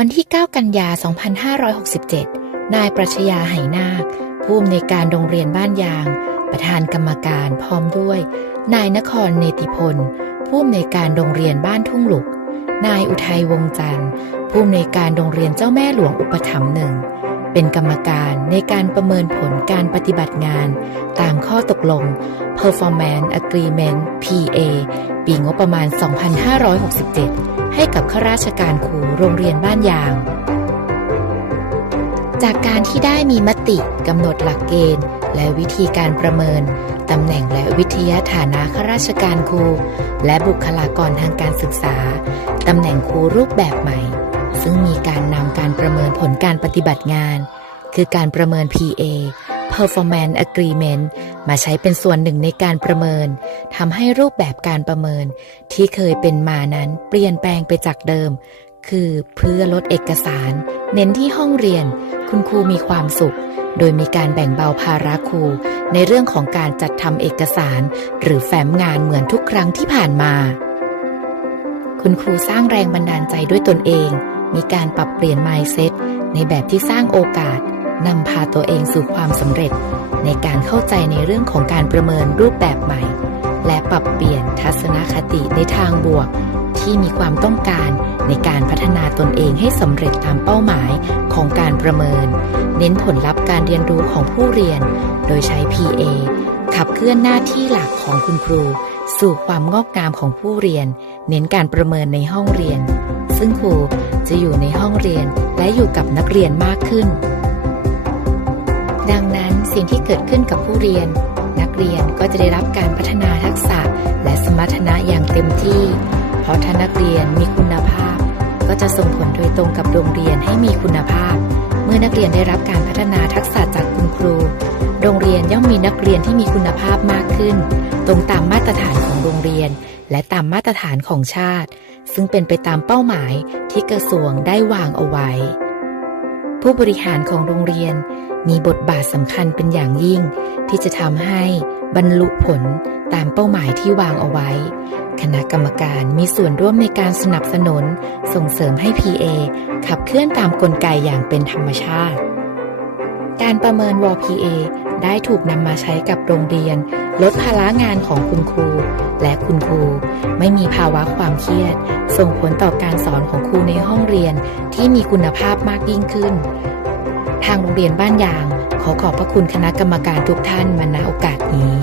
วันที่ 9 กันยา 2567 นายปรัชญาไหนาค ผู้อำนวยการโรงเรียนบ้านยาง ประธานกรรมการพร้อมด้วย นายนครเนติพล ผู้อำนวยการโรงเรียนบ้านทุ่งหลุก นายอุทัยวงจันทร์ ผู้อำนวยการโรงเรียนเจ้าแม่หลวงอุปถัมภ์หนึ่ง เป็นกรรมการในการประเมินผลการปฏิบัติงาน ตามข้อตกลง Performance Agreement PA ปีงบประมาณ 2567 ให้กับข้าราชการครูโรงเรียนบ้านยาง จากการที่ได้มีมติกำหนดหลักเกณฑ์ และวิธีการประเมินตำแหน่งและวิทยาฐานะข้าราชการครู และบุคลากรทางการศึกษาตำแหน่งครูรูปแบบใหม่ ซึ่งมีการนำการประเมินผลการปฏิบัติงาน คือการประเมิน PA Performance Agreement มาใช้เป็นส่วนหนึ่งในการประเมินทำให้รูปแบบการประเมินที่เคยเป็นมานั้นเปลี่ยนแปลงไปจากเดิม คือเพื่อลดเอกสาร เน้นที่ห้องเรียน คุณครูมีความสุข โดยมีการแบ่งเบาภาระครู ในเรื่องของการจัดทำเอกสาร หรือแฟ้มงานเหมือนทุกครั้งที่ผ่านมา คุณครูสร้างแรงบันดาลใจด้วยตนเอง มีการปรับเปลี่ยน mindset ในแบบที่สร้างโอกาส นำพาตัวเองสู่ความสำเร็จ ในการเข้าใจในเรื่องของการประเมินรูปแบบใหม่ และปรับเปลี่ยนทัศนคติในทางบวก ที่มีความต้องการในการพัฒนาตนเองให้สำเร็จตามเป้าหมายของการประเมิน เน้นผลลัพธ์การเรียนรู้ของผู้เรียน โดยใช้ PA ขับเคลื่อนหน้าที่หลักของคุณครู สู่ความงอกงามของผู้เรียน เน้นการประเมินในห้องเรียน ซึ่งครูจะอยู่ในห้องเรียนและอยู่กับนักเรียนมากขึ้น ดังนั้นสิ่งที่เกิดขึ้นกับผู้เรียน นักเรียนก็จะได้รับการพัฒนาทักษะและสมรรถนะอย่างเต็มที่ เพราะถ้านักเรียนมีคุณภาพ ก็จะส่งผลโดยตรงกับโรงเรียนให้มีคุณภาพ เมื่อนักเรียนได้รับการพัฒนาทักษะจากคุณครู โรงเรียนย่อมมีนักเรียนที่มีคุณภาพมากขึ้น ตรงตามมาตรฐานของโรงเรียน และตามมาตรฐานของชาติ ซึ่งเป็นไปตามเป้าหมายที่กระทรวงได้วางเอาไว้ ผู้บริหารของโรงเรียนมีบทบาทสำคัญเป็นอย่างยิ่ง ที่จะทำให้บรรลุผลตามเป้าหมายที่วางเอาไว้ คณะกรรมการมีส่วนร่วมในการสนับสนุน ส่งเสริมให้ PA ขับเคลื่อนตามกลไกอย่างเป็นธรรมชาติ การประเมินว PA ได้ถูกนำมาใช้กับโรงเรียน ลดภาระงานของคุณครู และคุณครู ไม่มีภาวะความเครียด ส่งผลต่อการสอนของครูในห้องเรียนที่มีคุณภาพมากยิ่งขึ้น ทางโรงเรียนบ้านยาง ขอขอบพระคุณคณะกรรมการทุกท่านมาณโอกาสนี้